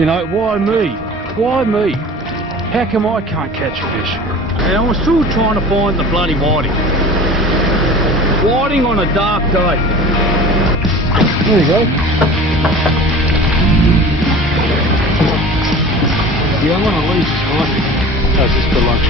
You know, why me? Why me? How come I can't catch a fish? And I'm still trying to find the bloody whiting. Whiting on a dark day. There you go. Yeah, I'm gonna lose this guy. How's this for lunch?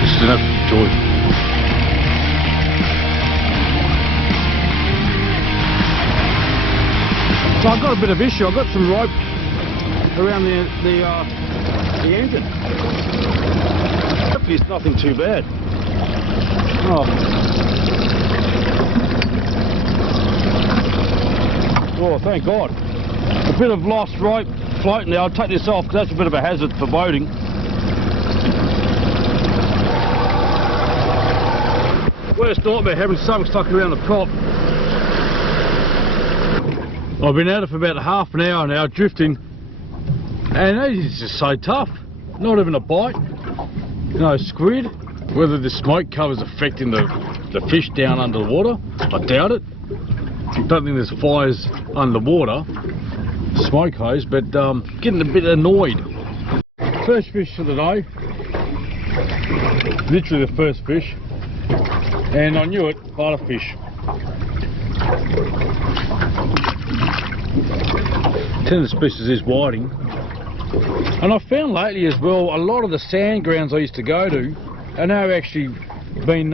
This is an absolute joy. So I've got a bit of issue. I've got some rope around the engine. Hopefully it's nothing too bad. Oh, thank God. A bit of lost rope floating there. I'll take this off because that's a bit of a hazard for boating. Worst nightmare having something stuck around the prop. I've been out of for about half an hour now drifting, and it's just so tough. Not even a bite. No squid. Whether the smoke cover's affecting the fish down under the water, I doubt it. I don't think there's fires underwater, smoke hose, but getting a bit annoyed. First fish for the day. Literally the first fish. And I knew it, butterfish. Ten of the species is whiting. And I've found lately as well, a lot of the sand grounds I used to go to are now actually been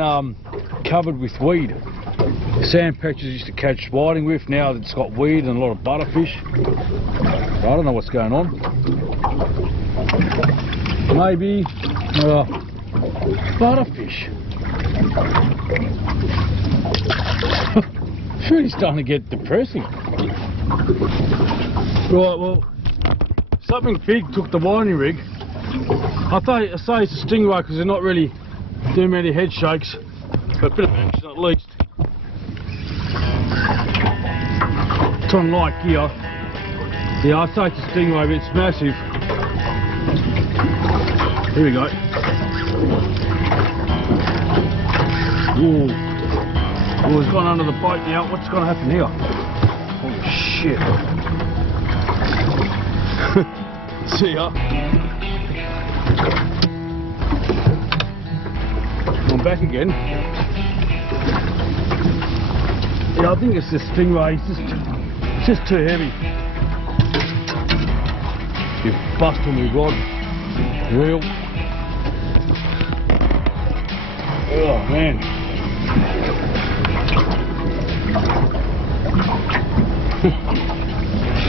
covered with weed. Sand patches used to catch whiting with, now it's got weed and a lot of butterfish. So I don't know what's going on. Maybe butterfish. It's really starting to get depressing. Right, well, something big took the whiting rig. I say it's a stingray because they're not really doing many head shakes, but a bit of action at least. It's on light gear. Yeah, I say it's a stingray, but it's massive. Here we go. Ooh. Oh, it's gone under the boat now. What's going to happen here? Oh shit. See ya. I'm back again. Yeah, I think it's the stingray. It's just too heavy. You've busted me rod. Reel. Oh man.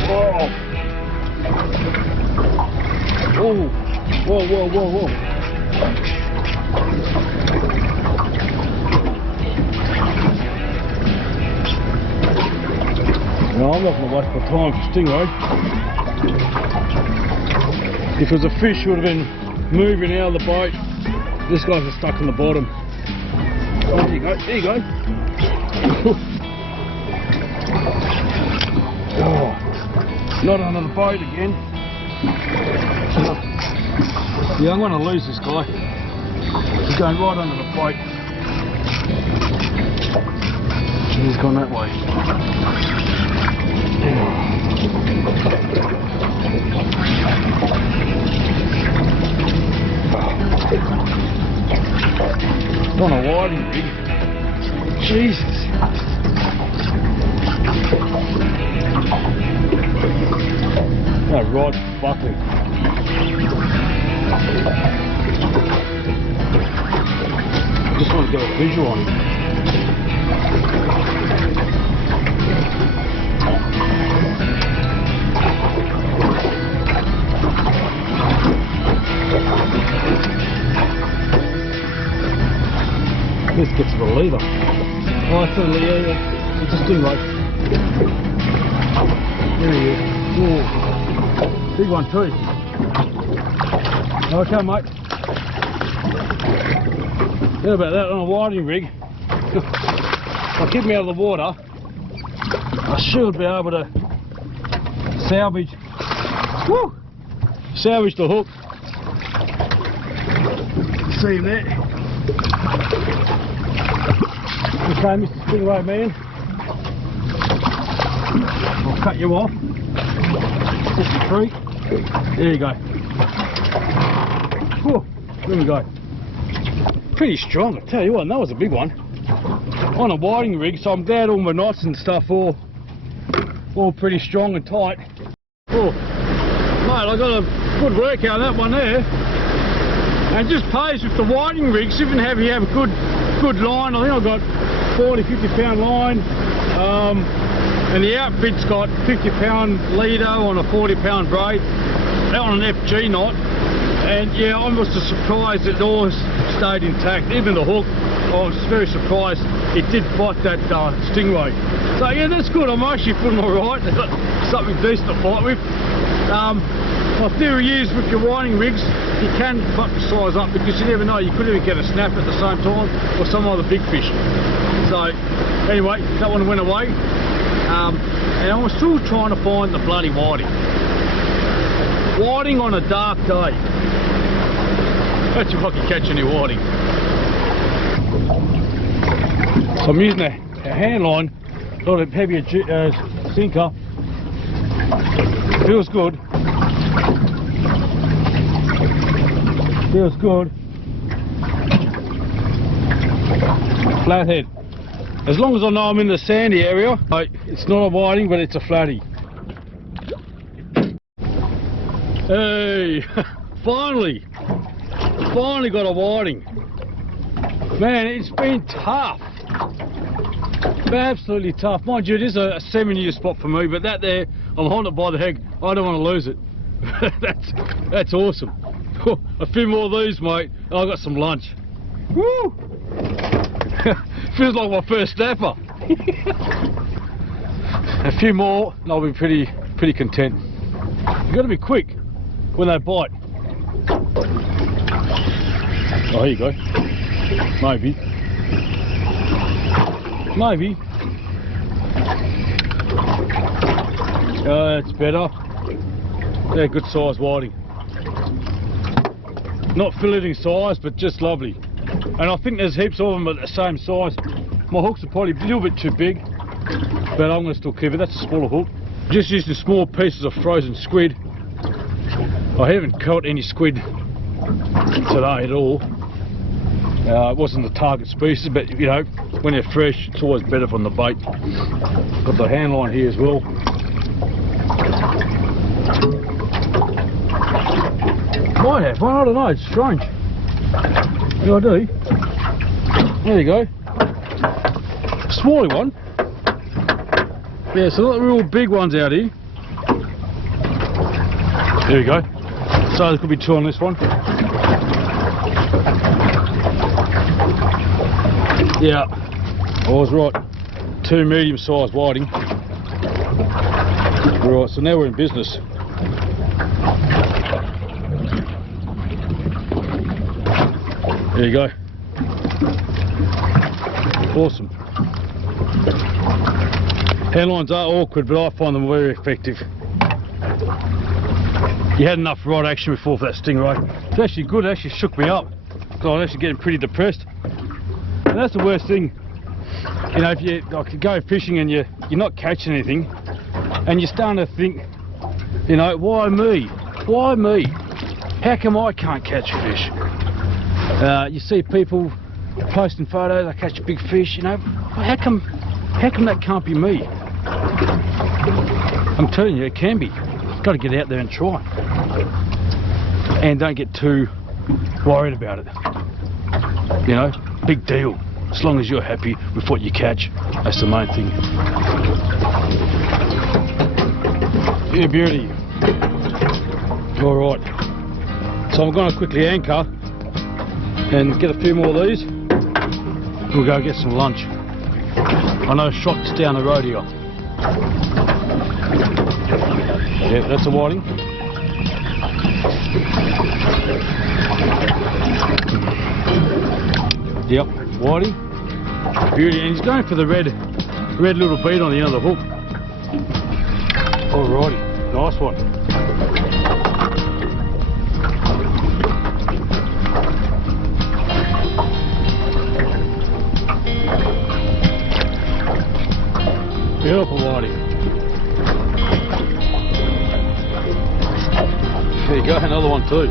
Oh. Oh. Whoa, whoa, whoa, whoa. No, I'm not going to waste my time for stingray. If it was a fish, it would have been moving out of the boat. This guy's are stuck on the bottom. Oh, there you go, there you go. Oh, not under the boat again. Yeah, I'm going to lose this guy. He's going right under the boat. He's gone that way. It's on a whiting rig. Jesus. That rod's buckling. Just want to get a visual on him. This gets to the leader. Oh, I feel yeah. It's a stingray. There he is. Ooh. Big one too. Okay, mate. How about that on a whiting rig? If I keep me out of the water, I should be able to salvage. Woo! Salvage the hook. See him there. Okay, Mr. Stingray man, I'll cut you off. 53. There you go. Whew, there we go. Pretty strong, I tell you what, and that was a big one. On a whiting rig, so I'm glad all my knots and stuff all pretty strong and tight. Oh, mate, I got a good work out of that one there. And just pays with the whiting rigs, even if you have a good line. I think I've got 40-50 pound line, and the outfit's got 50 pound leader on a 40 pound braid, on an FG knot. And yeah, I was surprised that it all stayed intact. Even the hook, I was very surprised it did fight that stingray. So yeah, that's good. I'm actually feeling alright. They've got something decent to fight with. My theory is with your whiting rigs, you can fuck the size up because you never know, you could even get a snap at the same time or some other big fish. So anyway, that one went away. And I was still trying to find the bloody whiting. Whiting on a dark day. Let's see if I can catch any whiting. So I'm using a hand line, not a heavier sinker. Feels good. Feels good. Flathead. As long as I know I'm in the sandy area, it's not a whiting, but it's a flatty. Hey, finally got a whiting. Man, it's been tough. Absolutely tough. Mind you, it is a 7-year spot for me, but that there, I'm holding it by the head. I don't want to lose it. That's awesome. A few more of these, mate, and I got some lunch. Woo! Feels like my first snapper. A few more, and I'll be pretty content. You got to be quick when they bite. Oh, here you go. Maybe. Maybe. That's better. They're good size whiting. Not filleting size, but just lovely. And I think there's heaps of them at the same size. My hooks are probably a little bit too big, but I'm going to still keep it. That's a smaller hook. Just using small pieces of frozen squid. I haven't caught any squid today at all. It wasn't the target species, but you know, when they're fresh, it's always better from the bait. Got the hand line here as well. Might have one, I don't know, it's strange. Yeah, I do. There you go. Smaller one. Yeah, so not the real big ones out here. There you go. So there could be 2 on this one. Yeah, I was right. 2 medium-sized whiting. Right, so now we're in business. There you go. Awesome. Handlines are awkward, but I find them very effective. You had enough rod action before for that stingray. It's actually good, it actually shook me up. So I'm actually getting pretty depressed. And that's the worst thing. You know, if you go fishing and you're not catching anything, and you're starting to think, you know, why me? Why me? How come I can't catch fish? You see people posting photos, I catch big fish, you know, how come that can't be me? I'm telling you, it can be. You've got to get out there and try. And don't get too worried about it. You know, big deal. As long as you're happy with what you catch, that's the main thing. Yeah, beauty. Alright. So I'm going to quickly anchor and get a few more of these. We'll go get some lunch. I know shots down the road here. Yeah, that's a whiting. Yep, whiting. Beauty, and he's going for the red little bead on the end of the hook. Alrighty, nice one. Beautiful whiting. you go, another one too.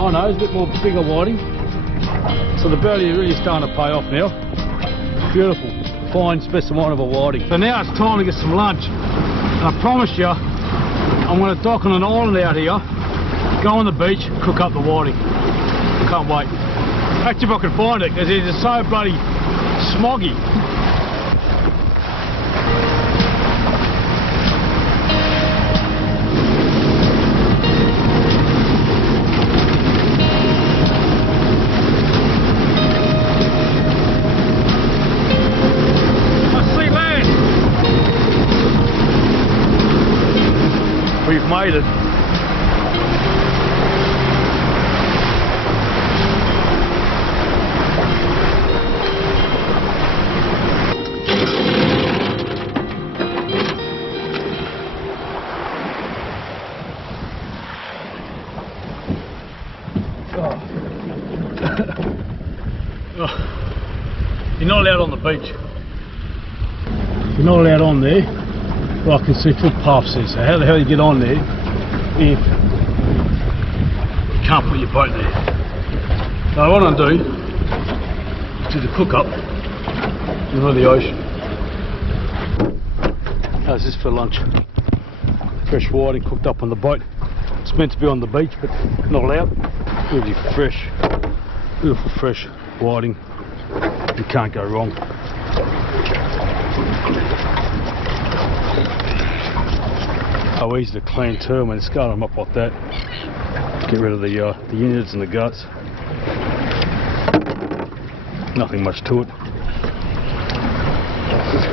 Oh no, it's a bit more bigger whiting. So the belly is really starting to pay off now. Beautiful, fine specimen of a whiting. So now it's time to get some lunch. And I promise you, I'm going to dock on an island out here, go on the beach, cook up the whiting. Can't wait. Actually, if I can find it, because it is so bloody smoggy. We've made it. You're not allowed on the beach. You're not allowed on there. Well, I can see footpaths there, so how the hell you get on there if you can't put your boat there? So what I'm going to do is do the cook up in the middle of the ocean. How's this for lunch? Fresh whiting cooked up on the boat. It's meant to be on the beach, but not allowed. Really fresh, beautiful fresh whiting. You can't go wrong. How easy to clean too when it's got them up like that. Get rid of the innards and the guts. Nothing much to it.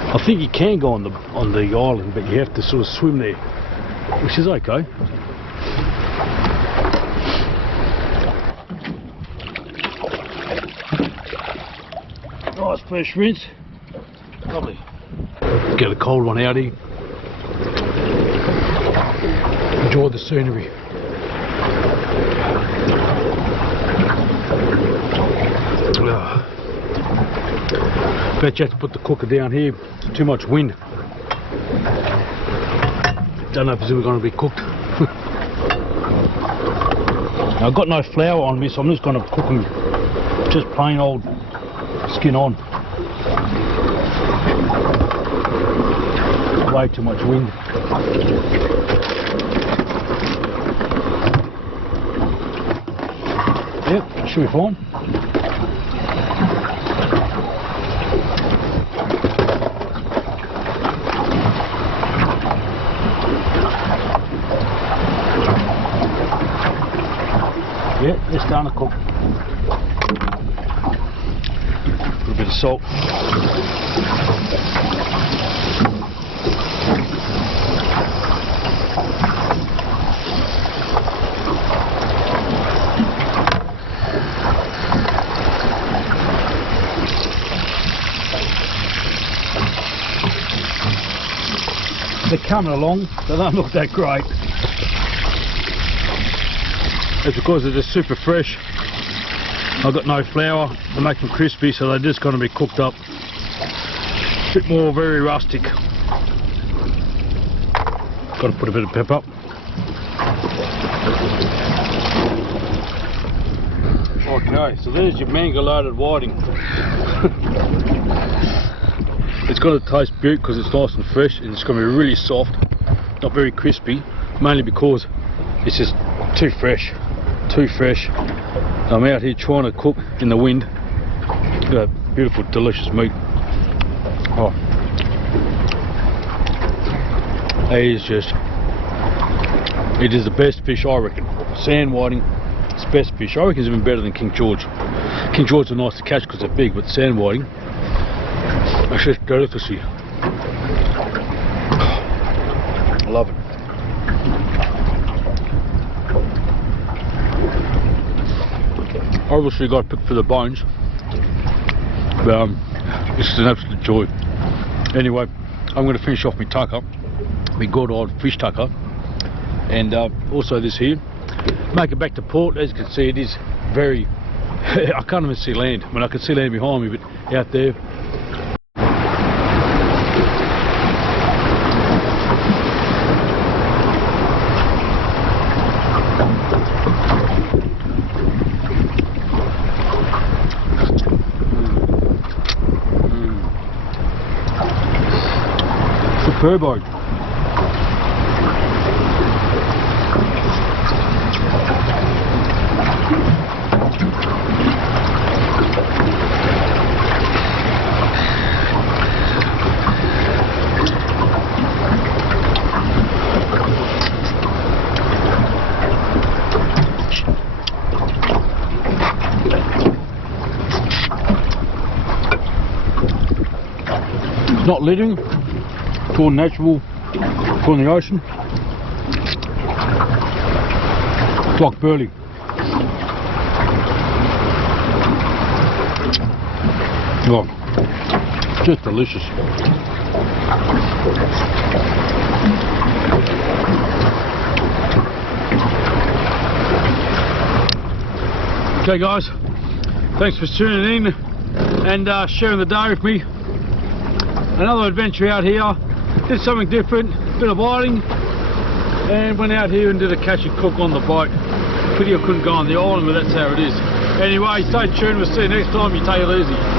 I think you can go on the island, but you have to sort of swim there, which is okay. Nice fresh rinse. Lovely. Get a cold one out here. Enjoy the scenery. Bet you have to put the cooker down here. Too much wind. Don't know if it's ever going to be cooked. Now, I've got no flour on me, so I'm just going to cook them just plain old skin on. Way too much wind. Yep, should be fine. Yep, it's starting to cook. A little bit of salt. They're coming along, they don't look that great. It's because they're just super fresh. I've got no flour to make them crispy, so they're just going to be cooked up. A bit more very rustic. Got to put a bit of pepper. Okay, so there's your mango loaded whiting. It's got to taste beaut because it's nice and fresh, and it's going to be really soft, not very crispy, mainly because it's just too fresh, too fresh. I'm out here trying to cook in the wind. Look at that beautiful, delicious meat. Oh, it is the best fish, I reckon. Sand whiting, it's the best fish. I reckon it's even better than King George. King George are nice to catch because they're big, but sand whiting, it's just delicacy. I love it. Obviously got to pick for the bones, but it's an absolute joy. Anyway, I'm going to finish off my tucker, my good old fish tucker, and also this here. Make it back to port. As you can see, it is very I can't even see land. I mean, I can see land behind me, but out there Turbine. Not living, it's all natural from the ocean. It's like burley. Oh, just delicious. Okay guys, thanks for tuning in and sharing the day with me. Another adventure out here, did something different, bit of biting, and went out here and did a catch and cook on the boat. Pity I couldn't go on the island, but that's how it is. Anyway, stay tuned, we'll see you next time, you take it easy.